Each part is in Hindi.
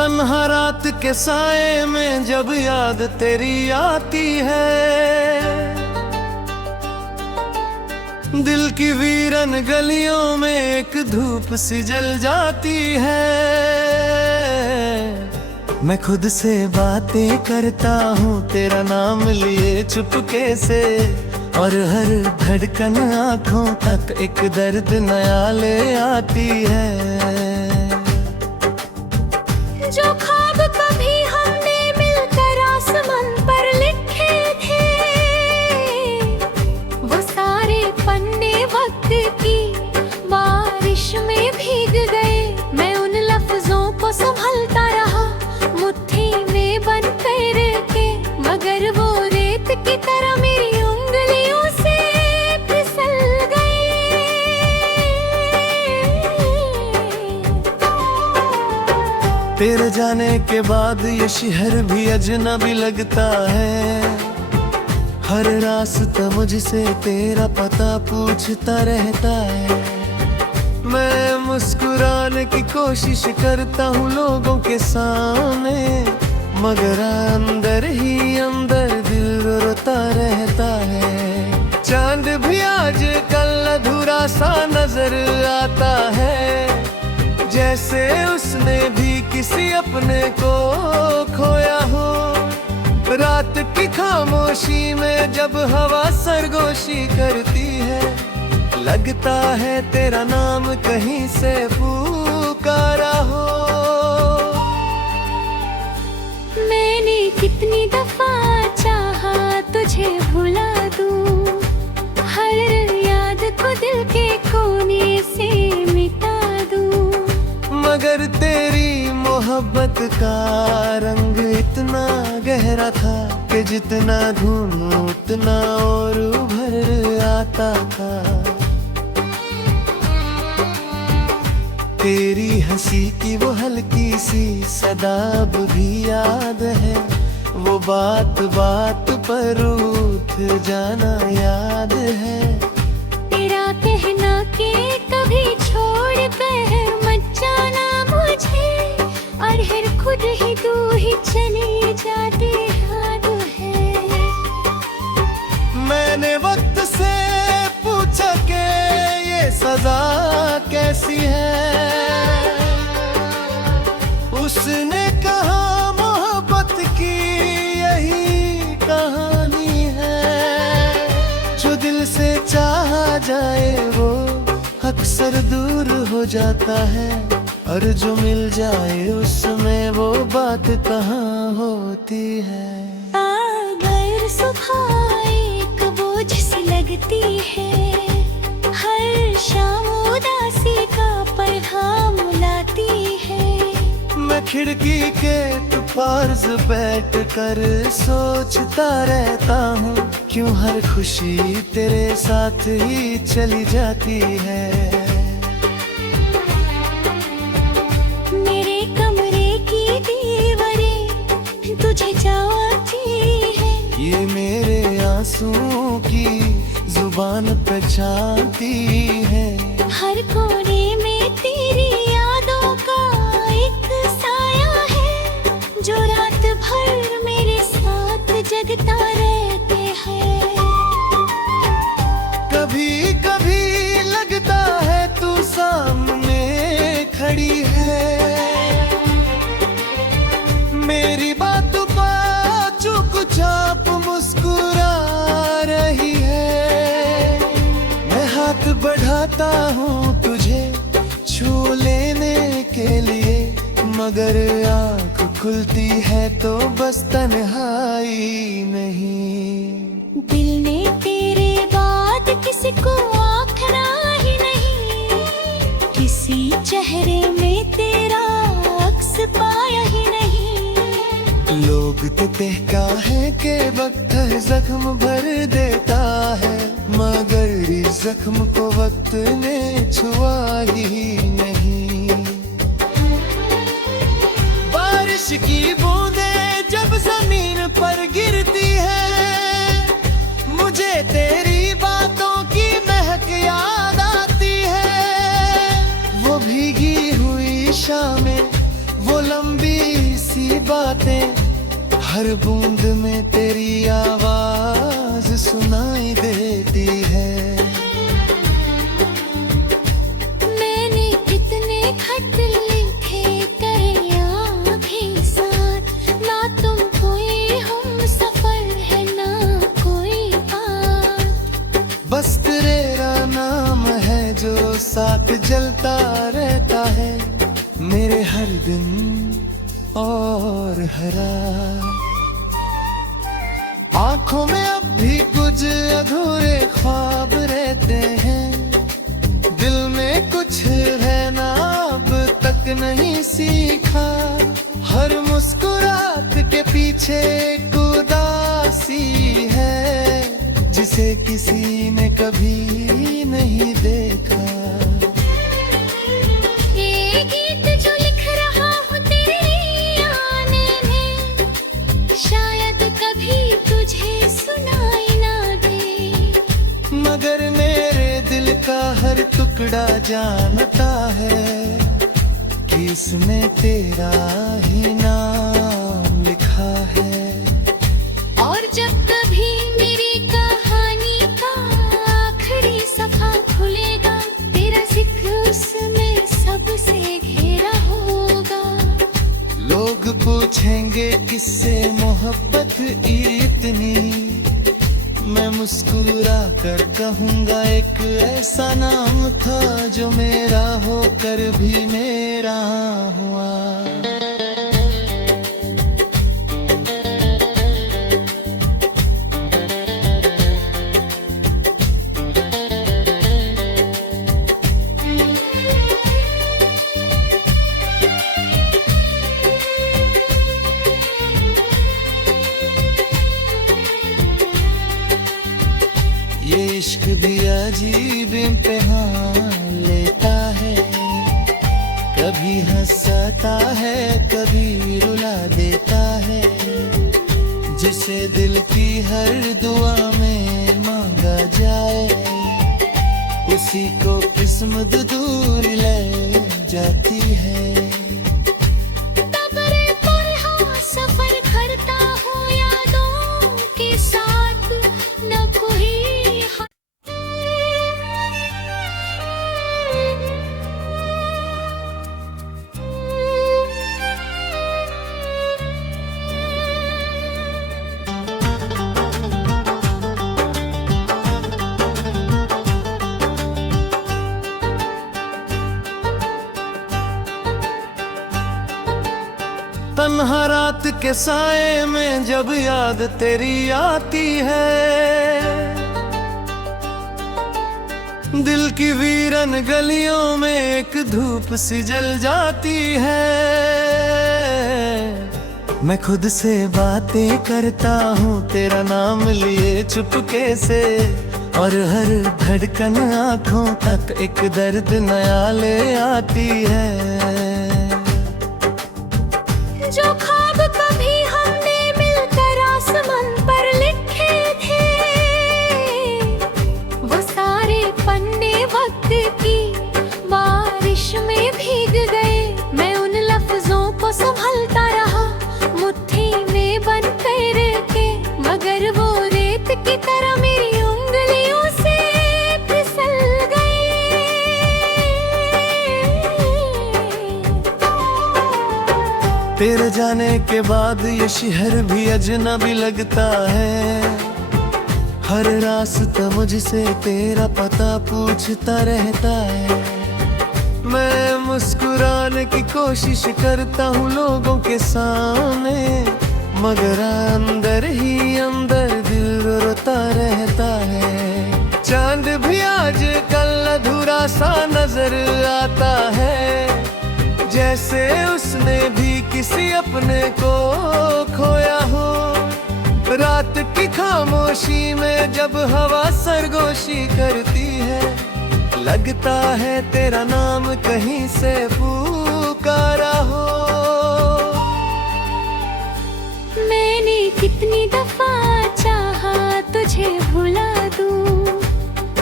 तन्हा रात के साए में जब याद तेरी आती है, दिल की वीरन गलियों में एक धूप सी जल जाती है। मैं खुद से बातें करता हूँ तेरा नाम लिए चुपके से, और हर धड़कन आँखों तक एक दर्द नया ले आती है। जो ख्वाब कभी हमने मिलकर आसमान पर लिखे थे, वो सारे पन्ने वक्त की बारिश में भीग गए। मैं उन लफ्जों को संभलता रहा मुट्ठी में बंद करके, मगर वो रेत की तरह मेरी उंगलियों से फिसल गए। तेरे जाने के बाद ये शहर भी अजनबी लगता है। हर रास्ता मुझसे तेरा पता पूछता रहता है। मैं मुस्कुराने की कोशिश करता हूँ लोगों के सामने, मगर अंदर ही अंदर दिल रोता रहता है। चांद भी आज कल अधूरा सा नजर आता है, जैसे उसने भी किसी अपने को खोया हो। रात की खामोशी में जब हवा सरगोशी करती है, लगता है तेरा नाम कहीं से पुकारा हो। मैंने कितनी दफा चाहा तुझे भुला दूं, हर याद को दिल के कोने से मिटा दूं, मगर तेरी मोहब्बत का रंग इतना गहरा था कि जितना ढूंढूं उतना और उभर आता था। तेरी हंसी की वो हल्की सी सदा अब भी याद है, वो बात बात पर उठ जाना याद है। तेरा कहना के कभी छोड़ कर मत जाना मुझे, और हर खुद ही तू ही चली जाती याद है। मैंने वक्त से पूछा कि ये सजा कैसी है, उसने कहा मोहब्बत की यही कहानी है। जो दिल से चाहा जाए वो अक्सर दूर हो जाता है, और जो मिल जाए उसमें वो बात कहाँ होती है। अगर सुबह एक बोझ सी लगती है, हर शाम उदासी का पैगाम लाती है। मैं खिड़की के पार बैठ कर सोचता रहता हूँ, क्यों हर खुशी तेरे साथ ही चली जाती है। मेरे कमरे की दीवारें तुझे चाहती है, ये मेरे आंसुओं की जुबान पहचानती है। हर कोने में तेरी यादों का एक साया है, जो रात भर मेरे साथ जगता रहते हैं। कभी कभी लगता है तू सामने खड़ी है, मेरी बातों पर चुपचाप मुस्कुरा रही है। मैं हाथ बढ़ाता हूँ तुझे छू लेने के लिए, मगर आँख खुलती है तो बस तन्हाई नहीं। दिल ने तेरे बाद किसी को आखना ही नहीं, किसी चेहरे में तेरा अक्स पाया ही नहीं। लोग तो कहता है कि वक्त जख्म भर देता है, मगर इस जख्म को वक्त ने छुआ ही नहीं। बारिश की बूंदें जब जमीन पर गिरती है, मुझे तेरी बातों की महक याद आती है। वो भीगी हुई शामें, वो लंबी हर बूंद में तेरी आवाज सुनाई देती है। मैंने कितने खत लिखे तेरे आँखी साथ, ना तुम कोई हम सफर है ना कोई बात। बस तेरा नाम है जो साथ जलता रहता है, मेरे हर दिन और हर रात। आंखों में अब भी कुछ अधूरे ख्वाब रहते हैं, दिल में कुछ रहना अब तक नहीं सीखा। हर मुस्कुराहट के पीछे एक उदासी है, जिसे किसी ने कभी नहीं देखा। ये गीत जो लिख रहा हूँ तेरे आने में, शायद कभी तुझे सुनाई ना दे, मगर मेरे दिल का हर टुकड़ा जानता है कि इसमें तेरा ही नाम लिखा है। और जब कभी मेरी कहानी का आखिरी सफा खुलेगा, तेरा जिक्र उसमें सबसे घेरा होगा। लोग पूछेंगे किससे मोहब्बत इतनी, मैं मुस्कुरा कर कहूँगा एक ऐसा नाम था जो मेरा होकर भी मेरा हुआ। ये इश्क भी अजीब इम्तिहान लेता है, कभी हंसाता है कभी रुला देता है। जिसे दिल की हर दुआ में मांगा जाए, उसी को किस्मत दूर ले जाती है। सफर करता हूँ यादों के साथ, न कोई तन्हा रात के साए में जब याद तेरी आती है, दिल की वीरन गलियों में एक धूप सी जल जाती है। मैं खुद से बातें करता हूँ तेरा नाम लिए चुपके से, और हर धड़कन आँखों तक एक दर्द नया ले आती है। जो ख्वाब कभी हमने मिलकर आसमान पर लिखे थे, वो सारे पन्ने वक्त की बारिश में भीग गए। मैं उन लफ्जों को संभलता रहा मुट्ठी में बंद करके, मगर वो रेत की तरह मेरी उंगलियों से फिसल गए। तेरे जाने के बाद ये शहर भी अजनबी लगता है, हर रास्ता मुझसे तेरा पता पूछता रहता है। मैं मुस्कुराने की कोशिश करता हूँ लोगों के सामने, मगर अंदर ही अंदर दिल रोता रहता है। चांद भी आज कल अधूरा सा नजर आता है, जैसे उसने भी किसी अपने को खोया हो। रात की खामोशी में जब हवा सरगोशी करती है, लगता है तेरा नाम कहीं से पुकारा हो। मैंने कितनी दफा चाहा तुझे भुला दूं,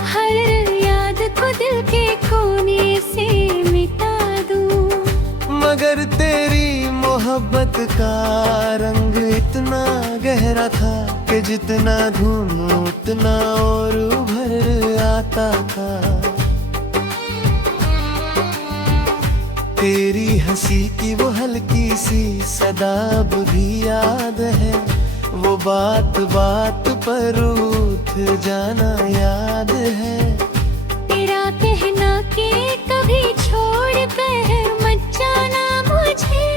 हर याद को दिल के कोने से मिटा दूं, मगर तेरी मोहब्बत का रंग इतना गहरा था कि जितना ढूंढूं उतना और उभर आता था। तेरी हंसी की वो हल्की सी सदा अब भी याद है, वो बात बात पर उठ जाना याद है। तेरा कहना कि कभी छोड़ कर मत जाना मुझे,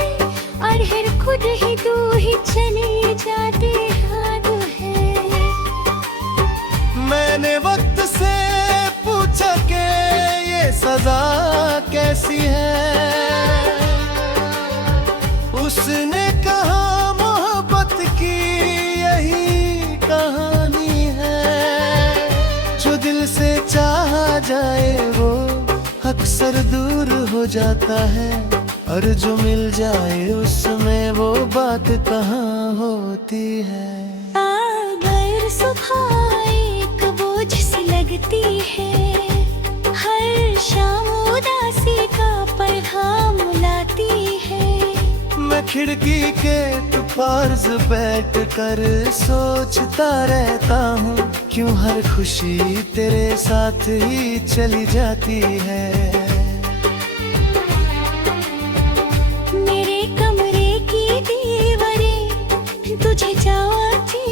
और हर खुद ही तू ही चली जाती याद है। मैंने वक्त से पूछा कि ये सजा कैसी है, उसने कहा मोहब्बत की यही कहानी है। जो दिल से चाहा जाए वो अक्सर दूर हो जाता है, और जो मिल जाए उसमें वो बात कहाँ होती है। अगर सुबह एक बोझ सी लगती है, हर शाम उदासी का पैगाम लाती है। मैं खिड़की के पार बैठ कर सोचता रहता हूँ, क्यों हर खुशी तेरे साथ ही चली जाती है। मेरे कमरे की दीवारें तुझे चाहती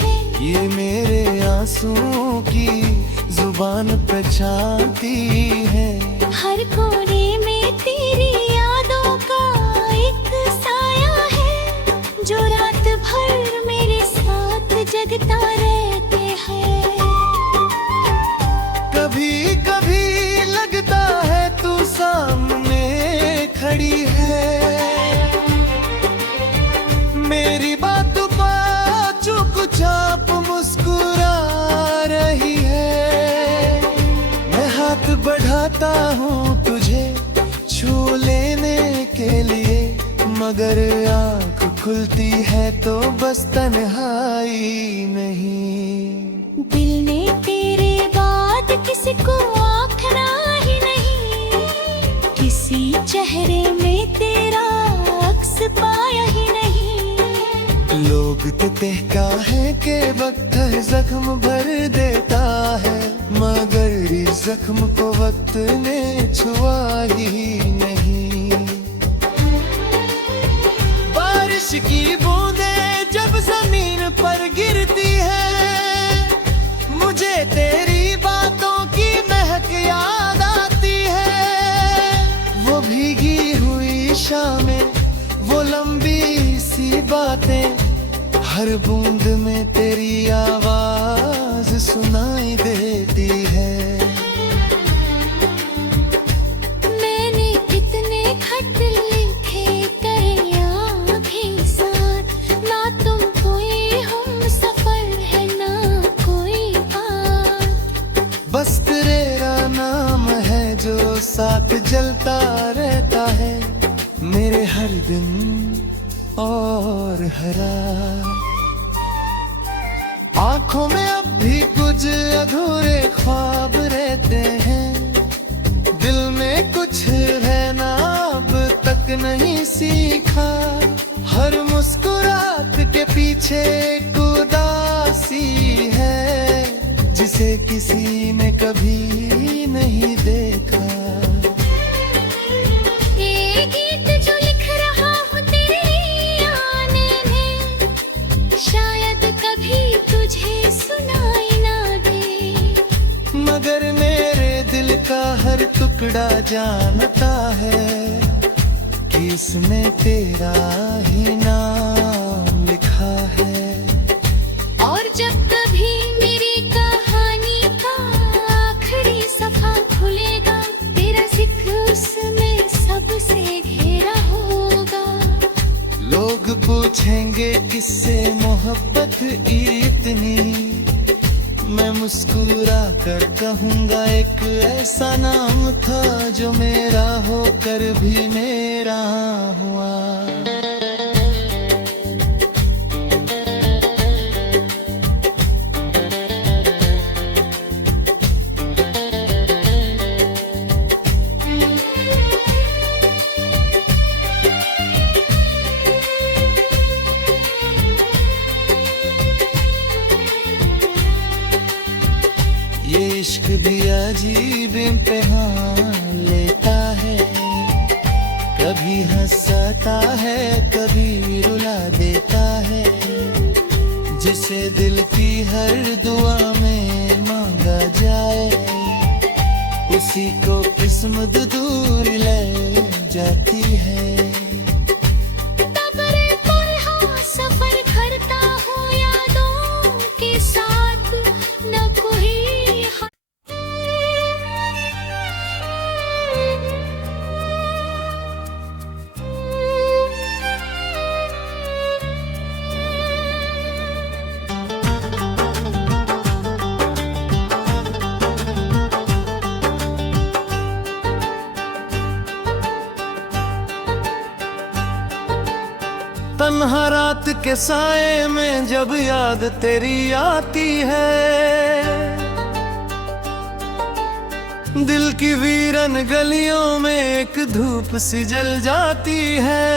है, ये मेरे आंसुओं की जुबान पहचानती है। हर कोने में तेरी यादों का एक साया है, जो रात भर मेरे साथ जगता रहते हैं। कभी कभी लगता है तू सामने खड़ी है, मेरी बातों पर चुपचाप मुस्कुरा रही है। मैं हाथ बढ़ाता हूँ तुझे छू लेने के लिए, मगर आँख खुलती है तो बस तन्हाई नहीं। दिल ने तेरे बाद किसी को आखना ही नहीं, किसी चेहरे में तेरा अक्स पाया ही नहीं। लोग तो कहता है कि वक्त जख्म भर देता है, मगर इस जख्म को वक्त ने छुआ ही नहीं। बारिश की बूंदें जब जमीन पर गिरती है, मुझे तेरी बातों की महक याद आती है। वो भीगी हुई शामें, वो लंबी सी बातें, हर बूंद में तेरी आवाज सुनाई देती है। मैंने कितने खत लिखे तेरी आँखें साथ, ना तुम कोई हम सफर है ना कोई बात। बस तेरा नाम है जो साथ जलता रहता है, मेरे हर दिन और हर रात। आंखों में अब भी कुछ अधूरे ख्वाब रहते हैं, दिल में कुछ है ना अब तक नहीं सीखा। हर मुस्कुराहट के पीछे एक उदासी है, जिसे किसी ने कभी नहीं देखा। ये गीत जो लिख रहा हूँ तेरे आने में, शायद कभी तुझे सुनाई ना दे, मगर मेरे दिल का हर टुकड़ा जानता है कि इसमें तेरा ही नाम लिखा है। और जब कभी मेरी कहानी का आखिरी सफा खुलेगा, तेरा जिक्र उसमें सबसे घेरा होगा। लोग पूछेंगे किससे मोहब्बत इतनी, मैं मुस्कुरा कर कहूँगा एक ऐसा नाम था जो मेरा होकर भी मेरा हुआ। ये इश्क भी अजीब इम्तिहान लेता है, कभी हंसाता है कभी रुला देता है। जिसे दिल की हर दुआ में मांगा जाए, उसी को किस्मत दूर ले जाती है। सफर करता हूँ यादों के साथ, न कोई तन्हा रात के साए में जब याद तेरी आती है, दिल की वीरन गलियों में एक धूप सी जल जाती है।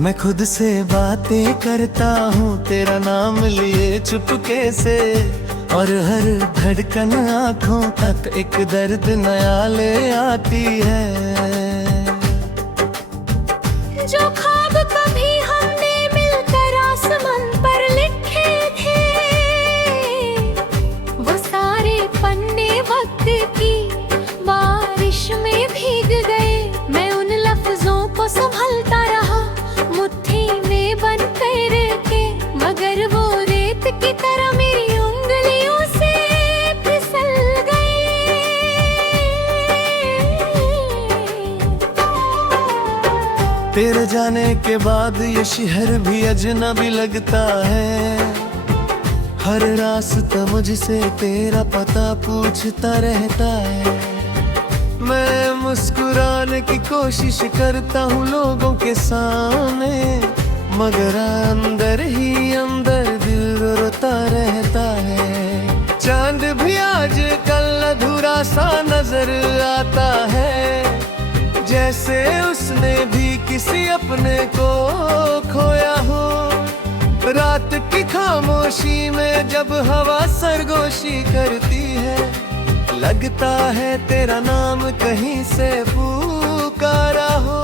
मैं खुद से बातें करता हूँ तेरा नाम लिए चुपके से, और हर धड़कन आँखों तक एक दर्द नया ले आती है। जो ख्वाब कभी हमने मिलकर आसमान पर लिखे थे, वो सारे पन्ने वक्त की बारिश में भीग गए। मैं उन लफ्जों को संभलता रहा मुट्ठी में बंद करके, मगर वो रेत की तरह मेरी उंगलियों से फिसल गए। तेरे जाने के बाद ये शहर भी अजनबी लगता है, हर रास्ता मुझसे तेरा पता पूछता रहता है। मैं मुस्कुराने की कोशिश करता हूँ लोगों के सामने, मगर अंदर ही अंदर दिल रोता रहता है। चांद भी आज कल अधूरा सा नजर आता है, जैसे उसने भी किसी अपने को खोया हो। रात की खामोशी में जब हवा सरगोशी करती है, लगता है तेरा नाम कहीं से पुकारा हो।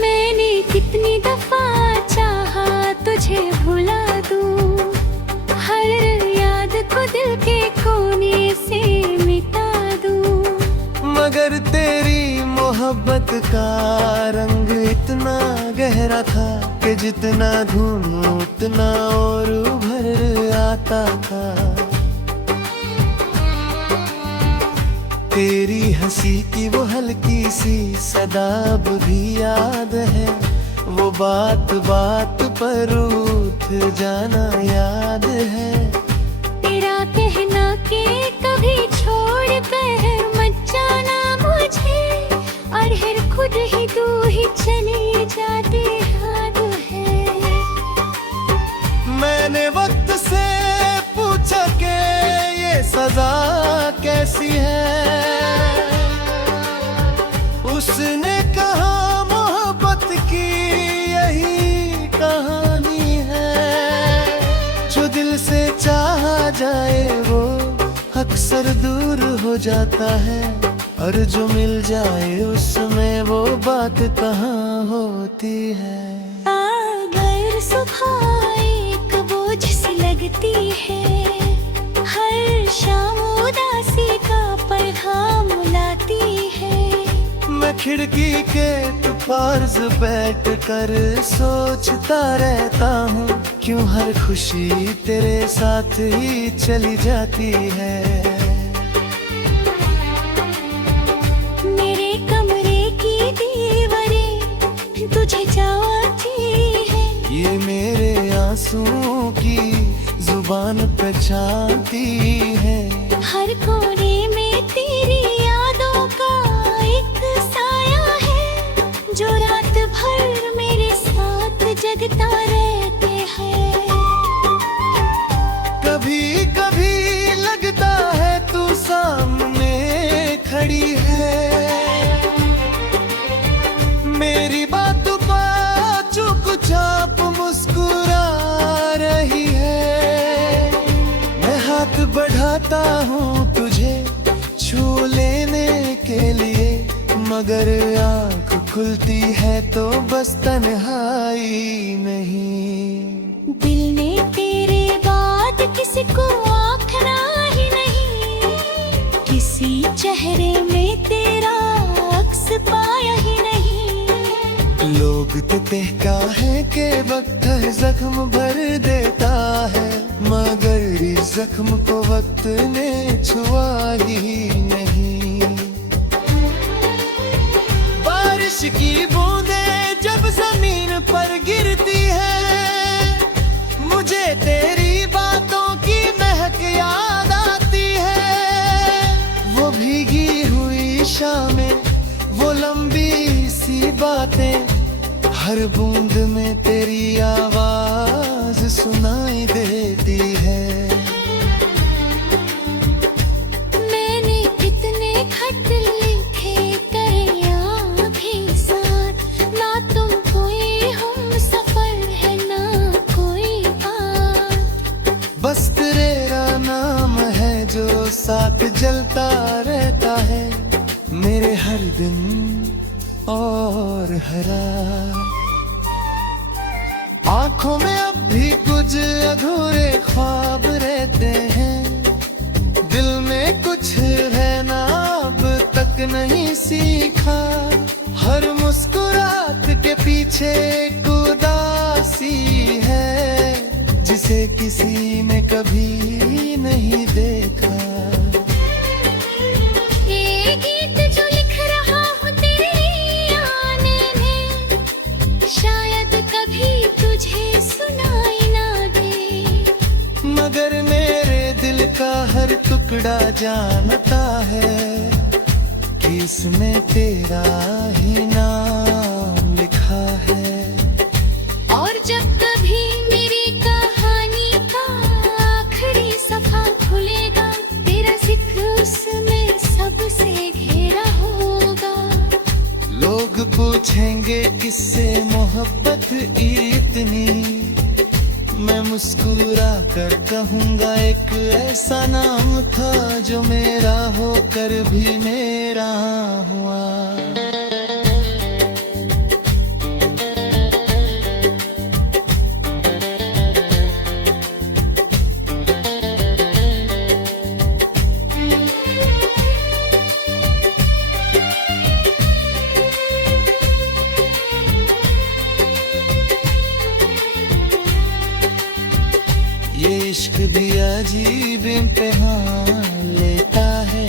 मैंने कितनी दफा चाहा तुझे भुला दूं, हर याद को दिल के कोने से मिटा दूं, मगर तेरी मोहब्बत का रंग इतना गहरा था कि जितना ढूंढूं उतना और उभर आता था। तेरी हंसी की वो हल्की सी सदा अब भी याद है, वो बात बात पर उठ जाना याद है। तेरा कहना के कभी छोड़ कर मत जाना मुझे, और हर खुद ही तू ही चली जाती याद है। मैंने वक्त से पूछा कि ये सजा कैसी है, उसने कहा मोहब्बत की यही कहानी है। जो दिल से चाहा जाए वो अक्सर दूर हो जाता है, और जो मिल जाए उसमें वो बात कहाँ होती है। अगर सुबह एक बोझ सी लगती है, हर शाम उदासी का पैगाम लाती है। मैं खिड़की के पास बैठ कर सोचता रहता हूँ, क्यों हर खुशी तेरे साथ ही चली जाती है। मेरे कमरे की दीवारें तुझे चाहती है, ये मेरे आंसुओं की जुबान पहचानती है। हर कोने में तेरी यादों का एक साया है, जो रात भर मेरे साथ जगता रहते हैं। कभी कभी लगता है तू सामने खड़ी है, मेरी बातों पर चुपचाप मुस्कुरा रही है। बढ़ाता हूँ तुझे छू लेने के लिए, मगर आँख खुलती है तो बस तन्हाई नहीं। दिल ने तेरे बाद किसी को आँखना ही नहीं, किसी चेहरे में तेरा अक्स पाया ही नहीं। लोग तो कहता है कि वक्त जख्म भर देता है, मगर इस जख्म को वक्त ने छुआ ही नहीं। बारिश की बूंदें जब जमीन पर गिरती है, मुझे तेरी बातों की महक याद आती है। वो भीगी हुई शामें, वो लंबी सी बातें, हर बूंद में तेरी आवाज सुनाई देती है। मैंने कितने खत लिखे तेरे आँखी साथ, ना तुम कोई हम सफर है ना कोई बात। बस तेरा नाम है जो साथ जलता रहता है, मेरे हर दिन और हर रात। आंखों में अब भी कुछ अधूरे ख्वाब रहते हैं, दिल में कुछ रहना अब तक नहीं सीखा। हर मुस्कुराहट के पीछे एक उदासी है, जिसे किसी ने कभी नहीं देखा। ये गीत जो लिख रहा हूँ तेरे आने में, शायद कभी तुझे सुनाई ना दे, मगर मेरे दिल का हर टुकड़ा जानता है कि इसमें तेरा ही नाम लिखा है। और जब कभी मेरी कहानी का आखिरी सफा खुलेगा, तेरा जिक्र उसमें सबसे घेरा होगा। लोग पूछेंगे किससे मोहब्बत इतनी, मैं मुस्कुरा कर कहूँगा एक ऐसा नाम था जो मेरा होकर भी मेरा हुआ। ये इश्क भी अजीब इम्तिहान लेता है,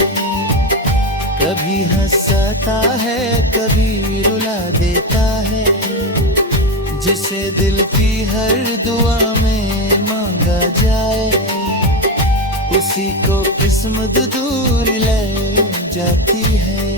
कभी हंसाता है कभी रुला देता है। जिसे दिल की हर दुआ में मांगा जाए, उसी को किस्मत दूर ले जाती है।